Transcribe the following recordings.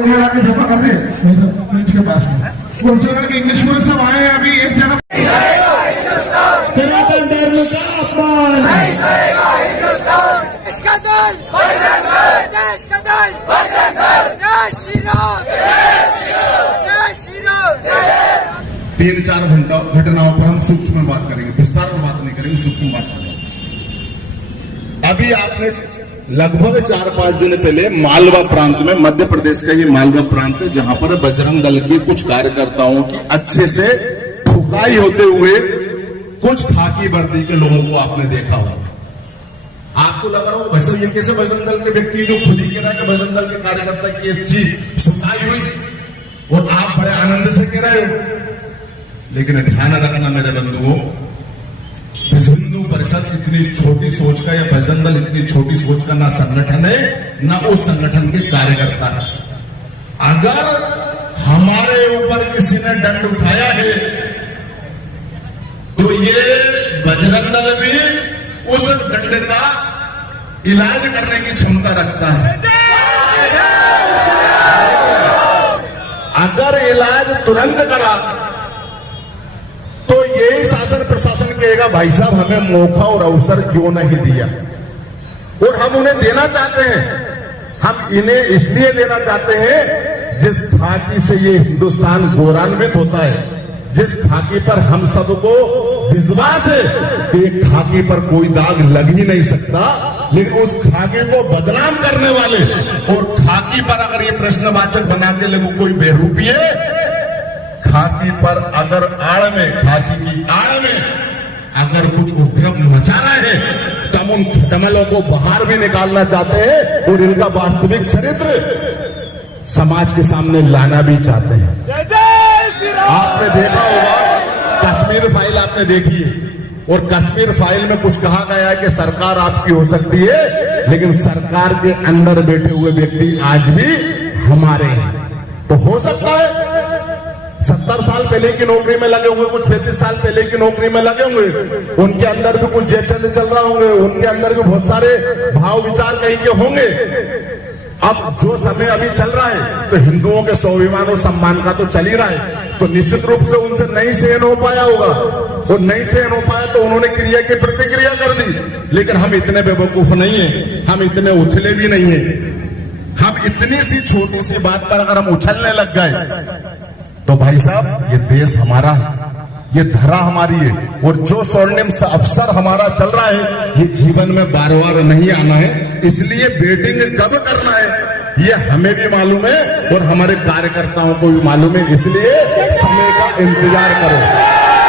ये आके जमा कर दे मंच के पास में। बोलते हैं कि इंग्लिश में सब आए हैं अभी एक जगह। देश का दल देश का दल जय श्री राम जय श्री राम। 3-4 घटनाओं पर हम सूक्ष्म बात करेंगे, विस्तार में बात नहीं करेंगे, सूक्ष्म बात करेंगे। अभी आपने लगभग 4-5 दिन पहले मालवा प्रांत में, मध्य प्रदेश का ये मालवा प्रांत है जहां पर बजरंग दल के कुछ कार्यकर्ताओं की अच्छे से ठुकाई होते हुए कुछ खाकी वर्दी के लोगों को आपने देखा होगा। आपको लग रहा हो भाई साहब ये कैसे बजरंग दल के व्यक्ति जो खुद ही कह रहा है कि बजरंग दल के कार्यकर्ता की एक चीज सुनाई हुई और आप बड़े आनंद से कह रहे हो। लेकिन ध्यान रखना मेरे बंधुओं, हिंदू परिषद इतनी छोटी सोच का या बजरंग दल इतनी छोटी सोच का ना संगठन है ना उस संगठन के कार्यकर्ता है। अगर हमारे ऊपर किसी ने दंड उठाया है तो ये बजरंग दल भी उस दंड का इलाज करने की क्षमता रखता है। अगर इलाज तुरंत करा तो यही शासन प्रशासन कहेगा भाई साहब हमें मौका और अवसर क्यों नहीं दिया, और हम उन्हें देना चाहते हैं। हम इन्हें इसलिए देना चाहते हैं जिस खाकी से ये हिंदुस्तान गौरवान्वित होता है, जिस खाकी पर हम सबको विश्वास है कि एक खाकी पर कोई दाग लग ही नहीं सकता, लेकिन उस खाकी को बदनाम करने वाले और खाकी पर अगर ये प्रश्नवाचक बना के लोगों कोई बेरूपी है, खाकी पर अगर आड़ में, खाकी की आड़ में अगर कुछ उपद्रव मचा रहे हैं तो हम उन खटमलों को बाहर भी निकालना चाहते हैं और इनका वास्तविक चरित्र समाज के सामने लाना भी चाहते हैं। आपने देखा होगा कश्मीर फाइल आपने देखी है, और कश्मीर फाइल में कुछ कहा गया है कि सरकार आपकी हो सकती है, लेकिन सरकार के अंदर बैठे हुए व्यक्ति आज भी हमारे हैं। तो हो सकता है 70 साल पहले की नौकरी में लगे होंगे, कुछ 35 साल पहले की नौकरी में लगे होंगे, उनके अंदर भी कुछ जैसे चल रहा होंगे, उनके अंदर भी बहुत सारे भाव विचार कहीं के होंगे। अब जो समय अभी चल रहा है तो हिंदुओं के स्वाभिमान और सम्मान का तो चल ही रहा है, तो निश्चित रूप से उनसे नहीं सहन हो पाया होगा, और नहीं सहन हो पाया तो उन्होंने क्रिया की प्रतिक्रिया कर दी। लेकिन हम इतने बेवकूफ नहीं है, हम इतने उछले भी नहीं है। हम इतनी सी छोटी सी बात पर अगर हम उछलने लग गए तो भाई साहब ये देश हमारा है, ये धरा हमारी है, और जो स्वर्णिम अवसर हमारा चल रहा है ये जीवन में बार बार नहीं आना है। इसलिए बेटिंग कब करना है ये हमें भी मालूम है और हमारे कार्यकर्ताओं को भी मालूम है, इसलिए समय का इंतजार करो।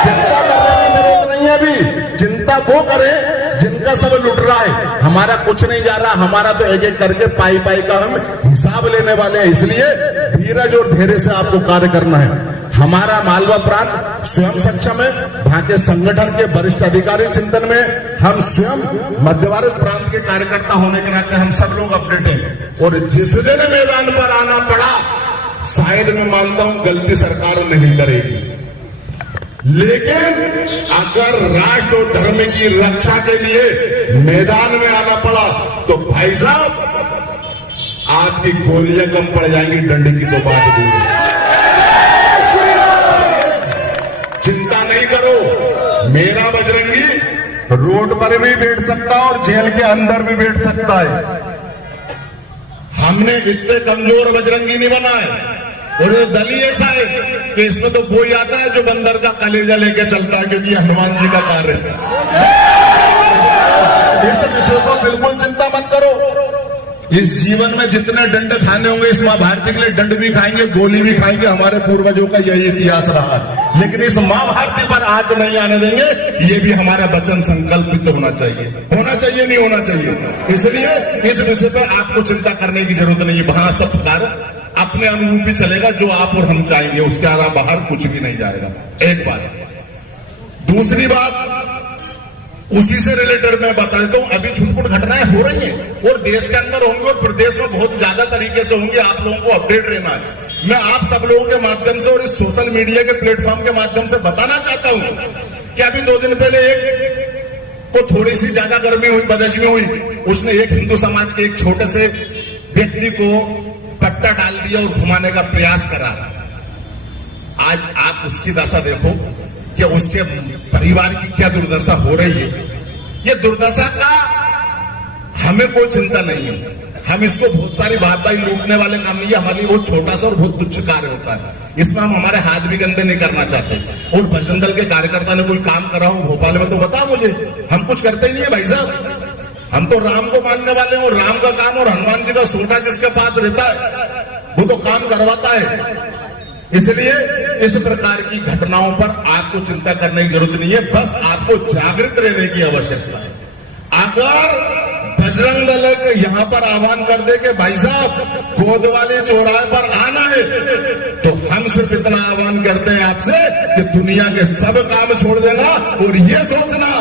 चिंता करने की जरूरत नहीं है, अभी चिंता वो करे जिनका सब लुट रहा है। हमारा कुछ नहीं जा रहा, हमारा तो एक एक करके पाई पाई का हम हिसाब लेने वाले हैं। इसलिए धीरज और धैर्य से आपको कार्य करना है। हमारा मालवा प्रांत स्वयं सक्षम है, भारतीय संगठन के वरिष्ठ अधिकारी चिंतन में हम स्वयं मध्य भारत प्रांत के कार्यकर्ता होने के नाते हम सब लोग अपडेट हैं, और जिस दिन मैदान पर आना पड़ा शायद मैं मानता हूं गलती सरकार नहीं करेगी, लेकिन अगर राष्ट्र और धर्म की रक्षा के लिए मैदान में आना पड़ा तो भाई साहब आपकी गोलियां कम पड़ जाएंगी, डंडे की तो बात दूर। चिंता नहीं करो, मेरा बजरंगी रोड पर भी बैठ सकता है और जेल के अंदर भी बैठ सकता है। हमने इतने कमजोर बजरंगी नहीं बना है, और ये दल ही ऐसा है कि इसमें तो कोई आता है जो बंदर का कलेजा लेके चलता है, क्योंकि हनुमान जी का कार्य है। इस विषय को बिल्कुल चिंता मत करो। इस जीवन में जितने दंड खाने होंगे इस मां भारती के लिए दंड भी खाएंगे, गोली भी खाएंगे, हमारे पूर्वजों का यही इतिहास रहा है। लेकिन इस मां भारती पर आंच नहीं आने देंगे, ये भी हमारा वचन संकल्पित होना चाहिए, नहीं होना चाहिए। इसलिए इस विषय पर आपको चिंता करने की जरूरत नहीं है। वहां सब कार्य अपने अनुरूप ही चलेगा, जो आप और हम चाहेंगे, उसके अलावा बाहर कुछ भी नहीं जाएगा। एक बात। दूसरी बात उसी से रिलेटेड मैं बता देता हूं, अभी छुटपुट घटनाएं हो रही हैं और देश के अंदर होंगी और प्रदेश में बहुत ज्यादा तरीके से होंगी। आप लोगों को अपडेट रहना है। मैं आप सब लोगों के माध्यम से और इस सोशल मीडिया के प्लेटफॉर्म के माध्यम से बताना चाहता हूं कि अभी 2 दिन पहले एक को थोड़ी सी ज्यादा गर्मी हुई, बदहजमी हुई, उसने एक हिंदू समाज के एक छोटे से व्यक्ति को पट्टा डाल दिया और घुमाने का प्रयास करा। आज आप उसकी दशा देखो कि उसके परिवार की क्या दुर्दशा हो रही है। ये दुर्दशा का हमें कोई चिंता नहीं है। हम इसको बहुत सारी वाहवाही लूटने वाले काम नहीं है, हमारे लिए बहुत छोटा सा और बहुत तुच्छ कार्य होता है। इसमें हम हमारे हाथ भी गंदे नहीं करना चाहते। और बजरंग दल के कार्यकर्ता ने कोई काम करा हो भोपाल में तो बता मुझे, हम कुछ करते ही नहीं है भाई साहब। हम तो राम को मानने वाले हैं और राम का काम और हनुमान जी का सोटा जिसके पास रहता है वो तो काम करवाता है। इसलिए इस प्रकार की घटनाओं पर आपको चिंता करने की जरूरत नहीं है, बस आपको जागृत रहने की आवश्यकता है। अगर बजरंग दल यहां पर आह्वान कर दे कि भाई साहब कोतवाली चौराहे पर आना है, तो हम सिर्फ इतना आह्वान करते हैं आपसे कि दुनिया के सब काम छोड़ देना और ये सोचना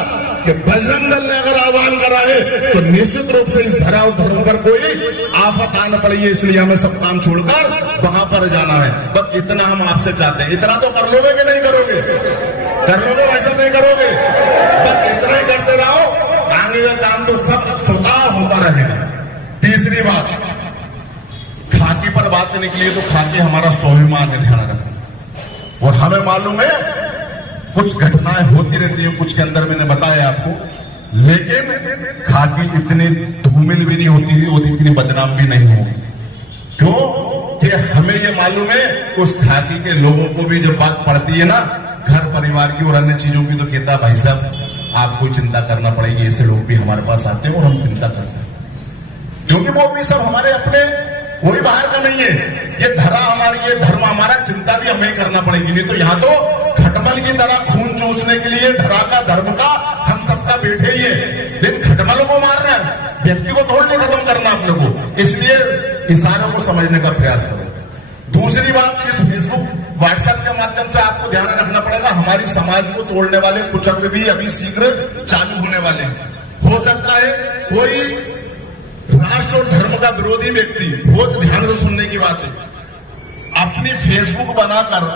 कि बजरंग दल ने अगर आह्वान करा है तो निश्चित रूप से इस धरा और धर्म पर कोई आफत आना पड़ी है, इसलिए हमें सब काम छोड़कर वहां पर जाना है। बस इतना हम आपसे चाहते हैं। इतना तो कर लोगे कि नहीं करोगे? कर लोगे? वैसा नहीं करोगे? बस इतना ही करते रहो, आगे का काम तो सब स्वतः होता रहेगा। तीसरी बात, खाकी पर बात निकली है तो खाकी हमारा स्वाभिमान है, ध्यान रखना। और हमें मालूम है कुछ घटनाएं होती रहती है, कुछ के अंदर मैंने बताया आपको, लेकिन खाकी इतनी धूमिल भी नहीं होती है, इतनी बदनाम भी नहीं होगी। क्यों कि हमें ये मालूम है उस खाकी के लोगों को भी जब बात पड़ती है ना घर परिवार की और अन्य चीजों की, तो कहता भाई साहब आपको चिंता करना पड़ेगी, ऐसे लोग भी हमारे पास आते हैं और हम चिंता करते हैं, क्योंकि वो भी सब हमारे अपने, कोई बाहर का नहीं है। ये धरा हमारी, ये धर्म हमारा, चिंता भी हमें करना पड़ेगी। नहीं तो यहाँ तो खटमल की तरह खून चूसने के लिए धरा का धर्म का हम सबका बैठे ही है, लेकिन खटमल को मार रहे हैं, व्यक्ति को थोड़ा नहीं खत्म करना अपने को। इसलिए इशारों को समझने का प्रयास करो। दूसरी बात, इस फेसबुक व्हाट्सएप के माध्यम से आपको ध्यान रखना पड़ेगा, हमारी समाज को तोड़ने वाले कुचक्र भी अभी शीघ्र चालू होने वाले हैं। हो सकता है कोई राष्ट्र और धर्म का विरोधी व्यक्ति, बहुत ध्यान से सुनने की बात है, अपनी फेसबुक बनाकर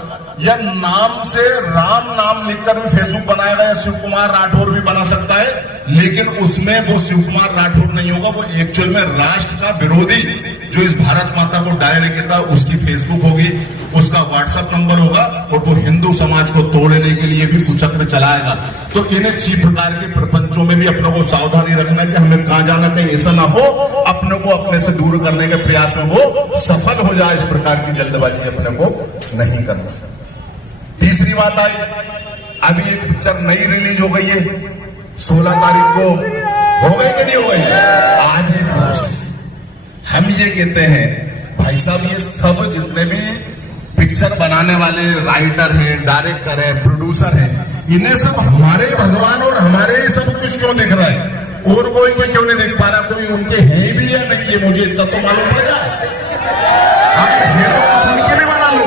या नाम से राम नाम लिखकर भी फेसबुक बनाएगा, या शिव कुमार राठौर भी बना सकता है, लेकिन उसमें वो शिव कुमार राठौर नहीं होगा, वो एक्चुअल में राष्ट्र का विरोधी जो इस भारत माता को डायरेक्ट कहता है उसकी फेसबुक होगी, उसका व्हाट्सएप नंबर होगा, और वो हिंदू समाज को तोड़ने के लिए भी कुचक्र चलाएगा। तो इन्हें इसी प्रकार के प्रपंचों में भी अपने को सावधानी रखना है कि हमें कहां जाना, कहीं ऐसा ना हो अपने को अपने से दूर करने के प्रयास में वो सफल हो जाए। इस प्रकार की जल्दबाजी अपने को नहीं करना। तीसरी बात आई, अभी एक पिक्चर नई रिलीज हो गई है 16 तारीख को, हो गई कि नहीं हो गई? आज ही पुरुष हम ये कहते हैं भाई साहब, ये सब जितने भी पिक्चर बनाने वाले राइटर हैं, डायरेक्टर हैं, प्रोड्यूसर हैं, इन्हें सब हमारे भगवान और हमारे ही सब कुछ क्यों दिख रहा है और कोई क्यों नहीं दिख पा रहा? कोई उनके हैं भी या नहीं है मुझे इतना तो मालूम पड़ जाए। अगर है तो कुछ उनकी भी बना लो,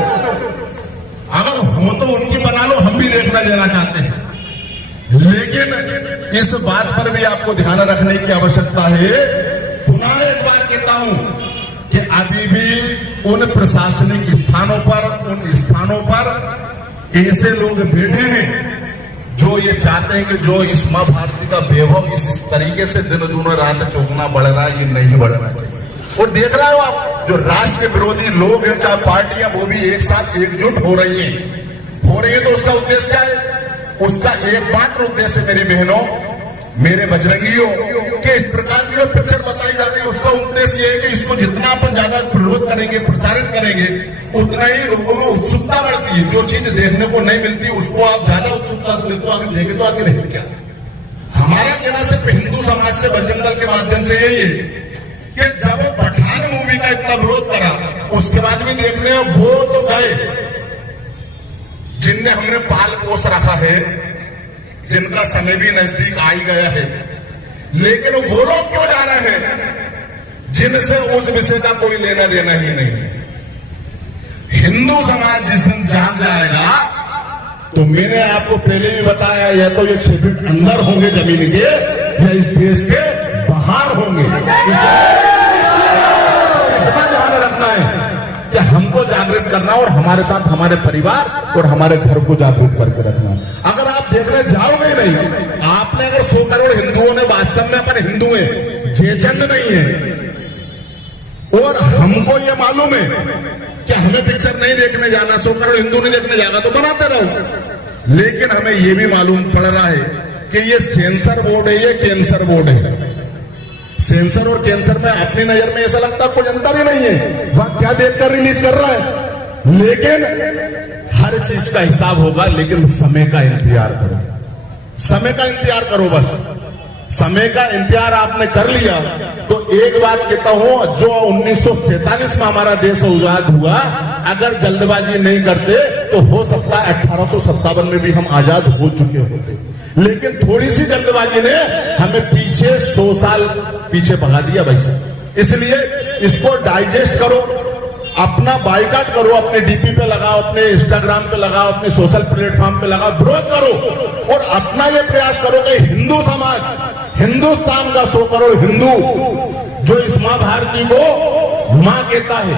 अगर हो तो उनकी बना लो, हम भी देखना देना चाहते हैं। लेकिन इस बात पर भी आपको ध्यान रखने की आवश्यकता है। पुनः एक बार कहता हूं कि अभी भी उन प्रशासनिक स्थानों पर, उन स्थानों पर ऐसे लोग बैठे हैं जो ये चाहते हैं कि जो इस मां भारती का वैभव इस तरीके से दिन दूना रात चौगुना बढ़ रहा है, ये नहीं बढ़ना चाहिए। और देख रहे हो आप, जो राष्ट्र के विरोधी लोग हैं, चाहे पार्टियां, वो भी एक साथ एकजुट हो रही है। तो उसका उद्देश्य क्या है? उसका एकमात्र उद्देश्य मेरी बहनों, मेरे बजरंगियों, कि इस प्रकार की जो पिक्चर बताई जा रही है उसका उद्देश्य ये है कि इसको जितना अपन ज्यादा प्रवृत्त करेंगे, प्रसारित करेंगे, उतना ही लोगों में उत्सुकता बढ़ती है। जो चीज देखने को नहीं मिलती उसको आप ज्यादा उत्सुकता से लेते हो, आगे देखे तो आगे नहीं क्या। हमारा कहना सिर्फ हिंदू समाज से, बजरंग दल के माध्यम से यही है कि जब पठान मूवी का इतना विरोध करा, उसके बाद भी देख रहे हो वो तो गए जिनने हमने पाल पोस रखा है, जिनका समय भी नजदीक आ ही गया है, लेकिन वो लोग क्यों जा रहे हैं जिनसे उस विषय का कोई लेना देना ही नहीं। हिंदू समाज जिस दिन जाग जाएगा, तो मैंने आपको पहले भी बताया, या तो ये 6 फीट अंदर होंगे जमीन के, या इस देश के बाहर होंगे। इतना ध्यान रखना है कि हमको जागृत करना और हमारे साथ हमारे परिवार और हमारे घर को जागरूक करके रखना। अगर आप देखने जाओगे नहीं, आपने अगर 100 करोड़ हिंदुओं ने वास्तव में अपन हिंदू हैं, जेचंद नहीं है, और हमको ये मालूम है कि हमें पिक्चर नहीं देखने जाना, 100 करोड़ हिंदू नहीं देखने जाना तो बनाते रहो, लेकिन हमें ये भी मालूम पड़ रहा है कि ये सेंसर बोर्ड है, ये कैंसर बोर्ड है। सेंसर और कैंसर में अपनी नजर में ऐसा लगता कोई अंतर ही नहीं है, वहां क्या देखकर रिलीज कर रहा है, लेकिन हर चीज का हिसाब होगा। लेकिन समय का इंतजार करो, समय का इंतजार करो, बस समय का इंतजार आपने कर लिया तो एक बात कहता हूं, जो 1947 में हमारा देश आजाद हुआ, अगर जल्दबाजी नहीं करते तो हो सकता है 1857 में भी हम आजाद हो चुके होते, लेकिन थोड़ी सी जल्दबाजी ने हमें पीछे 100 साल पीछे भगा दिया भाई साहब। इसलिए इसको डाइजेस्ट करो, अपना बाइकाट करो, अपने डीपी पे लगाओ, अपने इंस्टाग्राम पे लगाओ, अपने सोशल प्लेटफॉर्म पे लगाओ, विरोध करो और अपना ये प्रयास करो कि हिंदू समाज, हिंदुस्तान का 100 करोड़ हिंदू जो इस मां भारती को मां कहता है,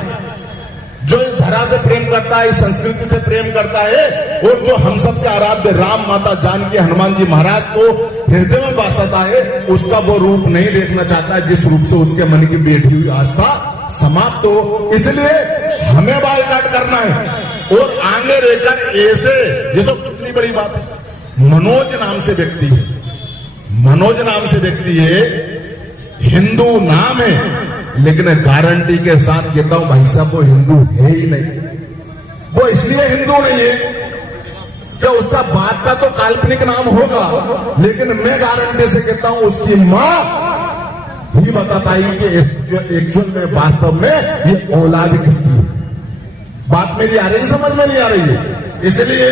जो इस धरा से प्रेम करता है, इस संस्कृति से प्रेम करता है, और जो हम सब के आराध्य राम, माता जानकी, हनुमान जी महाराज को हृदय में बसाता है, उसका वो रूप नहीं देखना चाहता जिस रूप से उसके मन की बैठी हुई आस्था समाप्त हो। इसलिए हमें बाइकाट करना है और आगे रहकर ऐसे, जैसे कितनी बड़ी बात है, मनोज नाम से व्यक्ति है, मनोज नाम से व्यक्ति है, हिंदू नाम है, लेकिन गारंटी के साथ कहता हूं भाई साहब वो हिंदू है ही नहीं। वो इसलिए हिंदू नहीं है कि उसका बाप का तो काल्पनिक नाम होगा, लेकिन मैं गारंटी से कहता हूं उसकी मां ही बता पाएगी कि जो एक्चुअल में वास्तव में ये औलाद किसकी है। बात मेरी आ रही है, समझ में नहीं आ रही है। इसलिए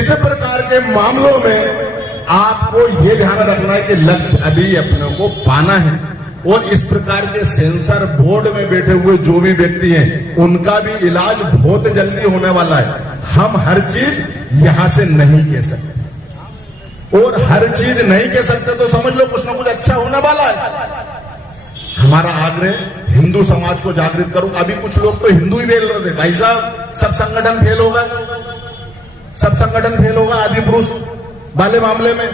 इस प्रकार के मामलों में आपको ये ध्यान रखना है कि लक्ष्य अभी अपने को पाना है, और इस प्रकार के सेंसर बोर्ड में बैठे हुए जो भी व्यक्ति हैं उनका भी इलाज बहुत जल्दी होने वाला है। हम हर चीज यहां से नहीं कह सकते, और हर चीज नहीं कह सकते तो समझ लो कुछ ना कुछ अच्छा होने वाला है। हमारा आग्रह हिंदू समाज को जागृत करो। अभी कुछ लोग तो हिंदू ही फेल रहे थे भाई साहब, सब संगठन फेल होगा, सब संगठन फेल होगा आदि पुरुष वाले मामले में।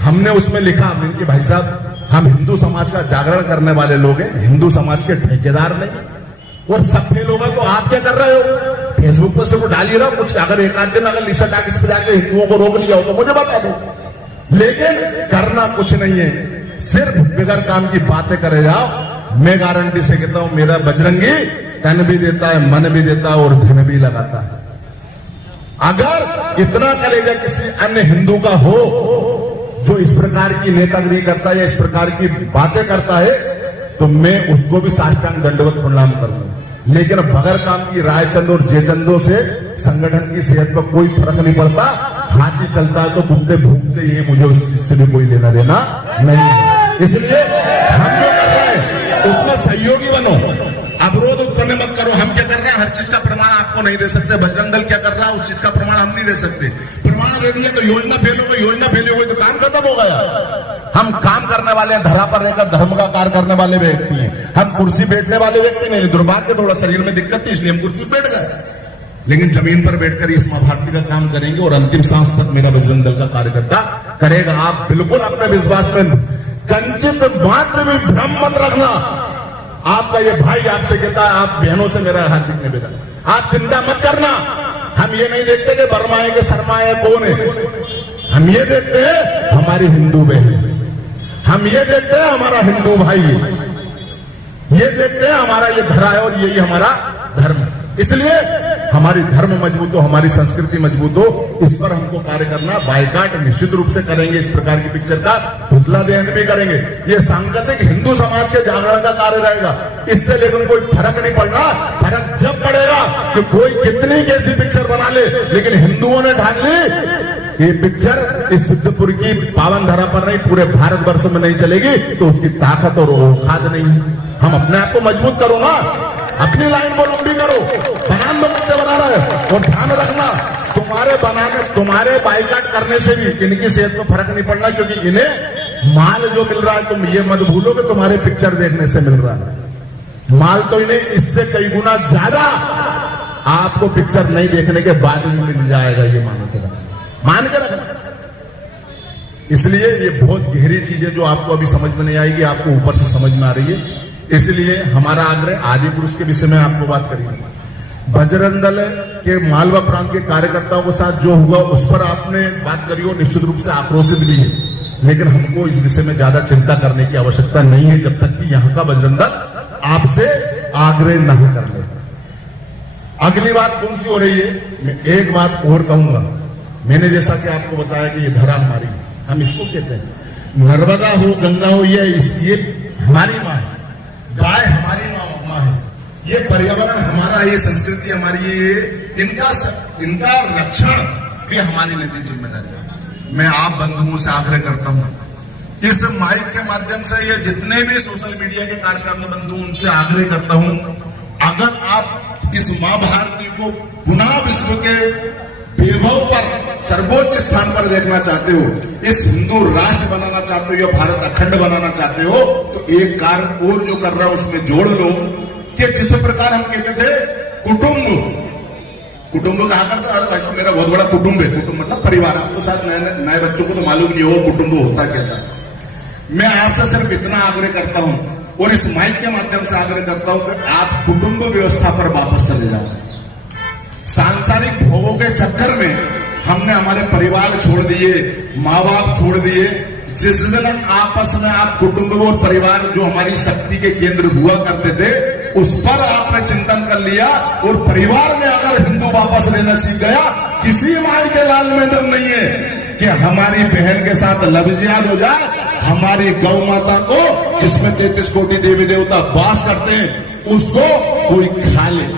हमने उसमें लिखा कि भाई साहब हम हिंदू समाज का जागरण करने वाले लोग हैं, हिंदू समाज के ठेकेदार नहीं। और सब फेल होगा तो आप क्या कर रहे हो? फेसबुक पर से वो डाल ही रहा कुछ, अगर एक आध दिन अगर लिसा टाकिस पे जाके हिंदुओं को रोक लिया हो तो मुझे बता दो, लेकिन करना कुछ नहीं है, सिर्फ बिगड़ काम की बातें करे जाओ। मैं गारंटी से कहता हूं मेरा बजरंगी तन भी देता है, मन भी देता है और धन भी लगाता है। अगर इतना कलेजा किसी अन्य हिंदू का हो जो इस प्रकार की नेतागिरी करता है या इस प्रकार की बातें करता है, तो मैं उसको भी साष्टांग दंडवत प्रणाम करूंगा। लेकिन बगैर काम की रायचंद और जयचंदों से संगठन की सेहत पर कोई फर्क नहीं पड़ता। हाथी चलता है तो कुत्ते भूखते ही, मुझे उस चीज से भी कोई लेना देना नहीं। इसलिए हम जो कर रहे हैं उसमें सहयोगी बनो, अवरोध उत्पन्न मत करो। हम क्या कर रहे हैं हर चीज का प्रमाण आपको नहीं दे सकते, बजरंग दल क्या कर रहा है उस चीज का प्रमाण हम नहीं दे सकते। प्रमाण दे दिया तो योजना फेल हो गई, योजना फेल हो गई तो काम खत्म हो गया। हम काम करने वाले हैं, धरा पर रहकर धर्म का कार्य करने वाले व्यक्ति हैं, हम कुर्सी बैठने वाले व्यक्ति नहीं। दुर्भाग्य थोड़ा शरीर में दिक्कत थी इसलिए हम कुर्सी बैठ गए, लेकिन जमीन पर बैठकर इस मां भारती का काम करेंगे और अंतिम सांस तक मेरा बजरंग दल का कार्यकर्ता करेगा। आप बिल्कुल अपने विश्वास में कंचित मात्र भी भ्रम मत रखना। आपका ये भाई आपसे कहता है, आप बहनों से मेरा हार्दिक निवेदन, आप चिंता मत करना। हम ये नहीं देखते कि वर्मा है कि शर्मा है, कौन है, हम ये देखते हैं हमारी हिंदू बहन, हम ये देखते हैं हमारा हिंदू भाई, ये देखते हैं हमारा ये धरा है और यही हमारा धर्म है। इसलिए हमारी धर्म मजबूत हो, हमारी संस्कृति मजबूत हो, इस पर हमको कार्य करना। बाइकाट निश्चित रूप से करेंगे, इस प्रकार की पिक्चर का पुतला दहन भी करेंगे। ये सांकेतिक हिंदू समाज के जागरण का कार्य रहेगा, इससे लेकिन कोई फर्क नहीं पड़ना। फर्क जब पड़ेगा कि कोई कितनी कैसी पिक्चर बना ले, लेकिन हिंदुओं ने ठान ली ये पिक्चर इस सिद्धपुर की पावन धरा पर नहीं, पूरे भारतवर्ष में नहीं चलेगी, तो उसकी ताकत और औकात नहीं है। हम अपने आप को मजबूत करो ना, अपनी लाइन को लंबी करो। बनान दो मुद्दे बना रहे हैं, और ध्यान रखना तुम्हारे बाइकाट करने से भी इनकी सेहत में फर्क नहीं पड़ना, क्योंकि इन्हें माल जो मिल रहा है तुम ये मत भूलो कि तुम्हारे पिक्चर देखने से मिल रहा है माल, तो इन्हें इससे कई गुना ज्यादा आपको पिक्चर नहीं देखने के बाद ही मिल जाएगा। ये मान के रखना। इसलिए ये बहुत गहरी चीजें जो आपको अभी समझ में नहीं आएगी, आपको ऊपर से समझ में आ रही है। इसलिए हमारा आग्रह आदि पुरुष के विषय में आपको बात करेंगे। बजरंग दल के मालवा प्रांत के कार्यकर्ताओं के साथ जो हुआ उस पर आपने बात करी हो, निश्चित रूप से आक्रोशित भी है, लेकिन हमको इस विषय में ज्यादा चिंता करने की आवश्यकता नहीं है जब तक कि यहाँ का बजरंग दल आपसे आग्रह नहीं कर ले। अगली बात कौन सी हो रही है, मैं एक बात और कहूंगा। मैंने जैसा कि आपको बताया कि ये धरा हमारी, हम इसको कहते हैं नर्मदा हो गंगा हो, ये हमारी माँ है, गाय हमारी माँ है, ये पर्यावरण हमारा, ये संस्कृति हमारी, ये इनका रक्षण भी हमारी नैतिक जिम्मेदारी है। मैं आप बंधुओं से आग्रह करता हूं, इस माइक के माध्यम से ये जितने भी सोशल मीडिया के कार्यकर्ता बंधु उनसे आग्रह करता हूं, अगर आप इस मां भारती को पुनः विश्व के वैभव पर सर्वोच्च स्थान पर देखना चाहते हो, इस हिंदू राष्ट्र बनाना चाहते हो या भारत अखंड बनाना चाहते हो, तो एक कार्य और जो कर रहा है उसमें जोड़ लो कि जिस प्रकार हम कहते थे कुटुंब कहा करता, अरे भाई मेरा बहुत बड़ा कुटुंब है, कुटुंब मतलब परिवार। अब तो शायद नए बच्चों को तो मालूम नहीं होगा कुटुंब होता क्या था। मैं आपसे सिर्फ इतना आग्रह करता हूं और इस माइक के माध्यम से आग्रह करता हूं कि आप कुटुंब व्यवस्था पर वापस चले जाओ। सांसारिक भोगों के चक्कर में हमने हमारे परिवार छोड़ दिए, माँ बाप छोड़ दिए। जिस दिन आपस में आप कुटुंब और परिवार जो हमारी शक्ति के केंद्र हुआ करते थे उस पर आपने चिंतन कर लिया और परिवार में अगर हिंदू वापस रहना सीख गया, किसी माई के लाल में दम नहीं है कि हमारी बहन के साथ लबजियाल हो जाए, हमारी गौ माता को जिसमें 33 कोटि देवी देवता वास करते हैं उसको कोई खा ले।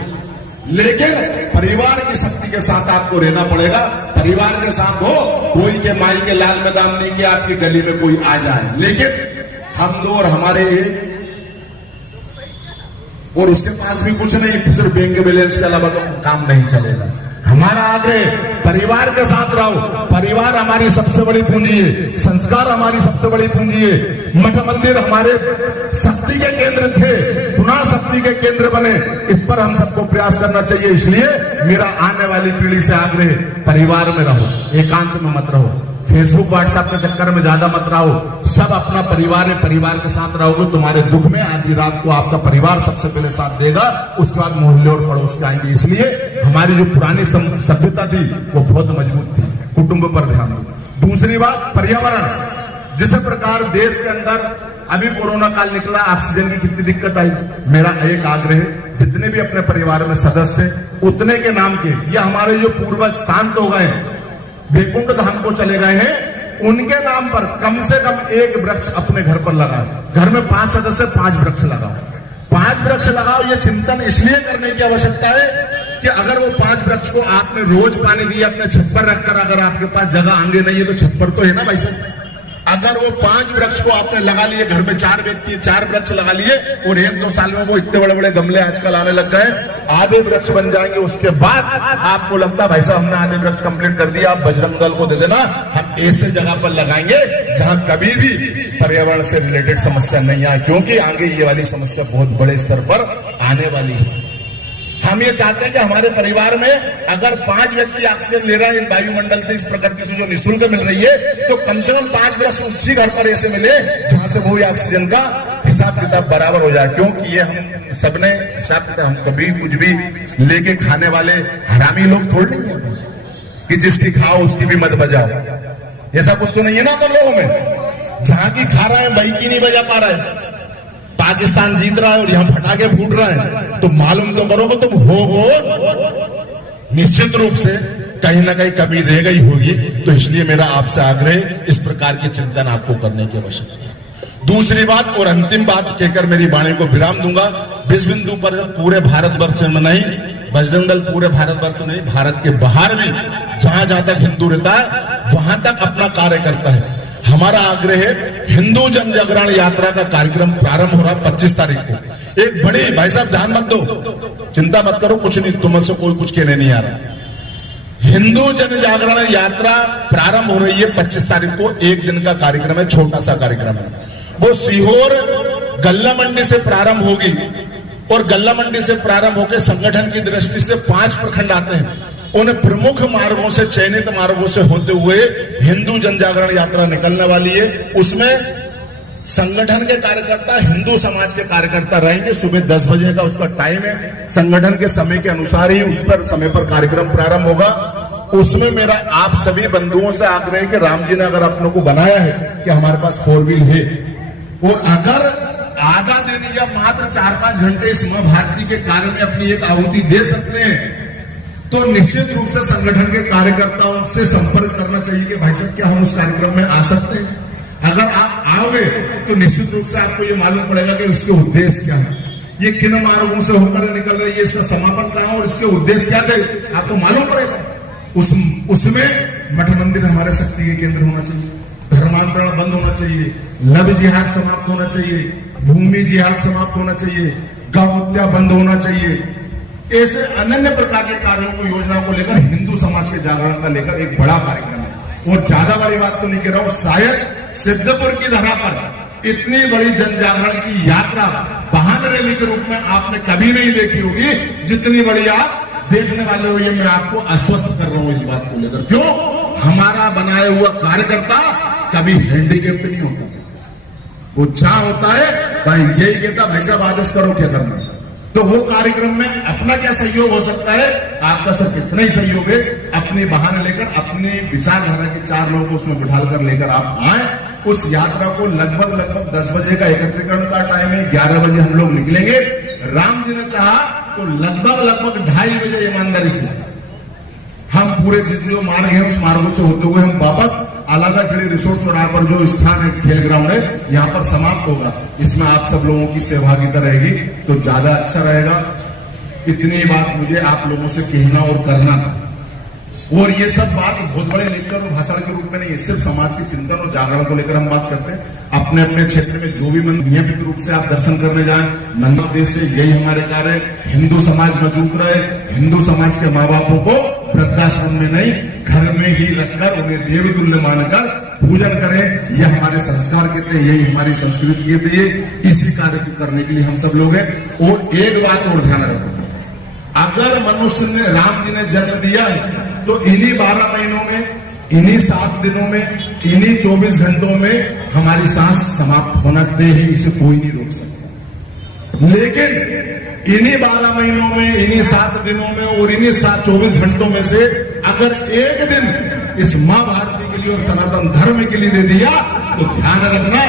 लेकिन परिवार की शक्ति के साथ आपको रहना पड़ेगा। परिवार के साथ हो, कोई के माई के लाल में दाम नहीं कि आपकी गली में कोई आ जाए, लेकिन हम दो और हमारे एक, और उसके पास भी कुछ नहीं, सिर्फ बैंक बैलेंस के अलावा तो काम नहीं चलेगा। हमारा आग्रह परिवार के साथ रहो। परिवार हमारी सबसे बड़ी पूंजी है, संस्कार हमारी सबसे बड़ी पूंजी है। मठ मंदिर हमारे शक्ति के केंद्र थे, पुनः शक्ति के केंद्र बने, इस पर हम सबको प्रयास करना चाहिए। इसलिए मेरा आने वाली पीढ़ी से आग्रह, परिवार में रहो, एकांत में मत रहो, फेसबुक व्हाट्सएप के चक्कर में ज्यादा मत रहो। सब अपना परिवार है, परिवार के साथ रहोगे, तुम्हारे दुख में आधी रात को आपका परिवार सबसे पहले साथ देगा, उसके बाद मोहल्ले और पड़ोस के आएंगे। इसलिए हमारी जो पुरानी सभ्यता थी वो बहुत मजबूत थी। कुटुंब पर ध्यान दो। दूसरी बात, पर्यावरण। जिस प्रकार देश के अंदर अभी कोरोना काल निकला, ऑक्सीजन की कितनी दिक्कत आई। मेरा एक आग्रह है, जितने भी अपने परिवार में सदस्य उतने के नाम के, ये हमारे जो पूर्वज शांत हो गए, वैकुंठ धाम को चले गए हैं, उनके नाम पर कम से कम एक वृक्ष अपने घर पर लगाओ। घर में 5 सदस्य 5 वृक्ष लगाओ, 5 वृक्ष लगाओ। ये चिंतन इसलिए करने की आवश्यकता है कि अगर वो 5 वृक्ष को आपने रोज पानी दिया, अपने छत पर रखकर, अगर आपके पास जगह आगे नहीं है तो छत पर तो है ना भाई साहब। अगर वो 5 वृक्ष को आपने लगा लिए, घर में 4 व्यक्ति 4 वृक्ष लगा लिए, और 1-2 साल में वो इतने बड़े बड़े गमले आजकल आने लग गए, आधे वृक्ष बन जाएंगे। उसके बाद आपको लगता है भाई साहब हमने आधे वृक्ष कंप्लीट कर दिया, आप बजरंग दल को दे देना, हम ऐसे जगह पर लगाएंगे जहां कभी भी पर्यावरण से रिलेटेड समस्या नहीं आए, क्योंकि आगे ये वाली समस्या बहुत बड़े स्तर पर आने वाली है। हम ये चाहते हैं कि हमारे परिवार में अगर 5 व्यक्ति ऑक्सीजन ले रहे हैं वायुमंडल से, इस प्रकृति से जो निःशुल्क मिल रही है, तो कम से कम 5 वृक्ष उसी घर पर ऐसे मिले जहां से वो ऑक्सीजन का हिसाब किताब बराबर हो जाए। क्योंकि ये हम सबने हिसाब किताब, हम कभी कुछ भी लेके खाने वाले हरामी लोग थोड़ी नहीं है कि जिसकी खाओ उसकी भी मत बजाओ। ऐसा कुछ तो नहीं है ना अपन लोगों में। जहां की खा रहा है वही की नहीं बजा पा रहा है। पाकिस्तान जीत रहा है और यहां फटाके फूट रहा है, तो मालूम तो करोगे तुम हो निश्चित रूप से कहीं ना कहीं कमी रह गई होगी। तो इसलिए मेरा आपसे आग्रह, इस प्रकार के चिंतन आपको करने की आवश्यकता है। दूसरी बात और अंतिम बात कहकर मेरी वाणी को विराम दूंगा। विश्व हिंदू परिषद पूरे भारतवर्ष में नहीं, बजरंग दल पूरे भारतवर्ष नहीं, भारत के बाहर भी जहां जहां तक हिंदू रहता है वहां तक अपना कार्य करता है। हमारा आग्रह है, हिंदू जन जागरण यात्रा का कार्यक्रम प्रारंभ हो रहा है 25 तारीख को। एक बड़ी, भाई साहब ध्यान मत दो, चिंता मत करो, कुछ नहीं, तुमसे कोई कुछ कहने नहीं आ रहा। हिंदू जन जागरण यात्रा प्रारंभ हो रही है 25 तारीख को। एक दिन का कार्यक्रम है, छोटा सा कार्यक्रम है। वो सीहोर गल्ला मंडी से प्रारंभ होगी, और गल्ला मंडी से प्रारंभ होकर संगठन की दृष्टि से 5 प्रखंड आते हैं। उन प्रमुख मार्गों से, चयनित मार्गों से होते हुए हिंदू जन जागरण यात्रा निकलने वाली है। उसमें संगठन के कार्यकर्ता हिंदू समाज के कार्यकर्ता रहेंगे। सुबह 10 बजे का उसका टाइम है। संगठन के समय के अनुसार ही उस पर समय पर कार्यक्रम प्रारंभ होगा। उसमें मेरा आप सभी बंधुओं से आग्रह है कि राम जी ने अगर अपनों को बनाया है कि हमारे पास 4 व्हील है, और अगर आधा दिन या मात्र 4-5 घंटे इस मां भारती के कार्य में अपनी एक आहुति दे सकते हैं, तो निश्चित रूप से संगठन के कार्यकर्ताओं से संपर्क करना चाहिए कि भाई साहब क्या हम उस कार्यक्रम में आ सकते हैं। अगर आप आओगे तो निश्चित रूप से आपको ये मालूम पड़ेगा कि उसके उद्देश्य क्या है, ये किन मार्गों से होकर निकल रही है, इसका समापन कहां और इसके उद्देश्य क्या थे, आपको मालूम पड़ेगा। उसमें मठ मंदिर हमारे शक्ति के केंद्र होना चाहिए, धर्मांतरण बंद होना चाहिए, लव जिहाद समाप्त होना चाहिए, भूमि जिहाद समाप्त होना चाहिए, गौ हत्या बंद होना चाहिए। ऐसे अनन्य प्रकार के कार्यों को, योजनाओं को लेकर हिंदू समाज के जागरण का लेकर एक बड़ा कार्यक्रम है। और ज्यादा बड़ी बात तो नहीं कह रहा हूं, शायद सिद्धपुर की धरा पर इतनी बड़ी जन जागरण की यात्रा वाहन रैली के रूप में आपने कभी नहीं देखी होगी जितनी बड़ी आप देखने वाले हो। ये मैं आपको आश्वस्त कर रहा हूं इस बात को लेकर। क्यों? हमारा बनाया हुआ कार्यकर्ता कभी हैंडीकैप्ड नहीं होता, वो जहां होता है भाई यही कहता भाई साहब आदेश करो क्या करना। तो वो कार्यक्रम में अपना क्या सहयोग हो सकता है, आपका सिर्फ इतना ही सहयोग है, अपने बहाने लेकर अपनी विचारधारा के 4 लोगों को उसमें बिठाकर लेकर आप आए। उस यात्रा को लगभग 10 बजे का एकत्रीकरण का टाइम है, 11 बजे हम लोग निकलेंगे। राम जी ने चाहा तो लगभग 2:30 बजे ईमानदारी से हम पूरे जितने मार्ग है उस मार्गों से होते हुए हम वापस आलादा खड़ी रिसोर्ट चौराहे पर जो स्थान है, खेल ग्राउंड है, यहाँ पर समाप्त होगा। इसमें आप सब लोगों की सहभागिता रहेगी तो ज्यादा अच्छा रहेगा। इतनी बात मुझे आप लोगों से कहना और करना था। और ये सब बात बहुत बड़े लेक्चर और भाषण के रूप में नहीं है, सिर्फ समाज के चिंतन और जागरण को लेकर हम बात करते हैं। अपने अपने क्षेत्र में जो भी नियमित रूप से आप दर्शन करने जाएं, मन उद्देश्य से यही हमारे कार्य है। हिंदू समाज मजबूत रहे, हिंदू समाज के माँ बापों को वृद्धाश्रम में नहीं घर में ही रखकर उन्हें देव तुल्य मानकर पूजन करें। यह हमारे संस्कार कहते हैं, यही हमारी संस्कृति कहती है। इसी कार्य को करने के लिए हम सब लोग हैं। और एक बात और ध्यान रखो, अगर मनुष्य ने, राम जी ने जन्म दिया है तो इन्हीं 12 महीनों में, इन्हीं 7 दिनों में, इन्हीं 24 घंटों में हमारी सांस समाप्त होना तय है, इसे कोई नहीं रोक सकता। लेकिन इन्हीं 12 महीनों में, इन्हीं 7 दिनों में और इन्हीं 24 घंटों में से अगर एक दिन इस मां भारती के लिए और सनातन धर्म के लिए दे दिया तो ध्यान रखना,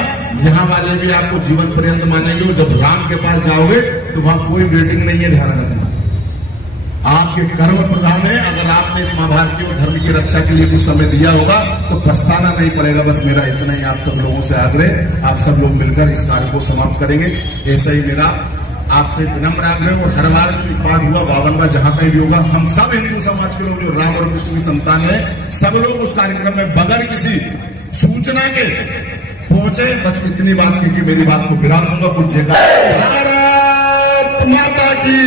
यहां वाले भी आपको जीवन पर्यंत मानेंगे। और जब राम के पास जाओगे तो वहां कोई वेटिंग नहीं है, ध्यान रखना। आपके कर्म प्रधान है। अगर आपने इस मां भारती और धर्म की रक्षा के लिए कुछ समय दिया होगा तो पछताना नहीं पड़ेगा। बस मेरा इतना ही आप सब लोगों से आग्रह, आप सब लोग मिलकर इस कार्य को समाप्त करेंगे, ऐसा ही मेरा आपसे विनम्र आग्रह। और हर बार जो पाठ हुआ 52वां जहां कहीं भी होगा, हम सब हिंदू समाज के लोग जो राम और कृष्ण की संतान है, सब लोग उस कार्यक्रम में बगैर किसी सूचना के पहुंचे। बस इतनी बात की मेरी बात को विराम दूंगा। कुछ जगह भारत माता की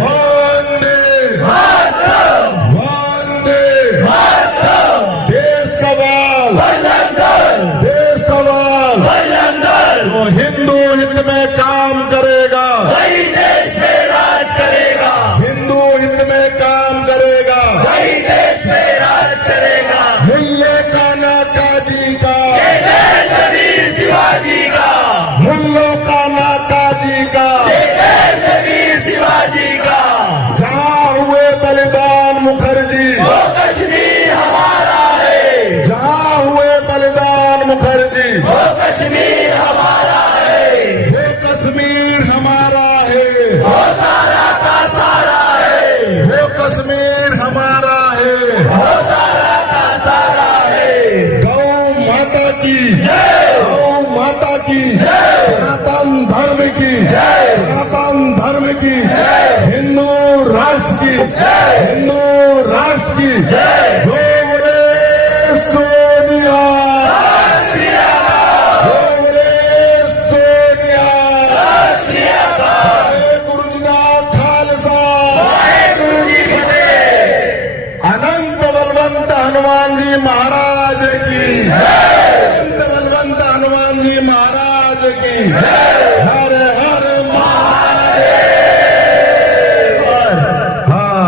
वंदे वंदे देश का बाल, देश का बाल, जो हिंदू हिंद में काम करेगा वही देश में राज करेगा, हिंदू हिंद में काम करेगा वही देश में राज करेगा। मुल्ले काना काजी का, ये देश वीर शिवाजी का, मुल्लो काना काजी का, ये देश वीर शिवाजी का। जहां हुए बलिदान मुखर्जी, वो कश्मीर हमारा है, जहां हुए बलिदान मुखर्जी, वो कश्मीर हमारा है, वो कश्मीर हमारा है, वो सारा का सारा है, वो कश्मीर हमारा है, वो सारा का सारा है। गौ माता की, जय, गौ माता की, सनातन धर्म की, सनातन धर्म की, हिंदू राष्ट्र की, हिंदू राष्ट्र की, जो बोले सोनिया, जो बोले सोनिया, गुरु जी का खालसा, गुरु जी फतेह। अनंत बलवंत हनुमान जी महाराज की, अनंत बलवंत हनुमान जी महाराज की। हर हर महादेव। हाँ,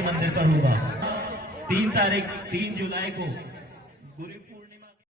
के मंदिर पर होगा। 3 जुलाई को गुरु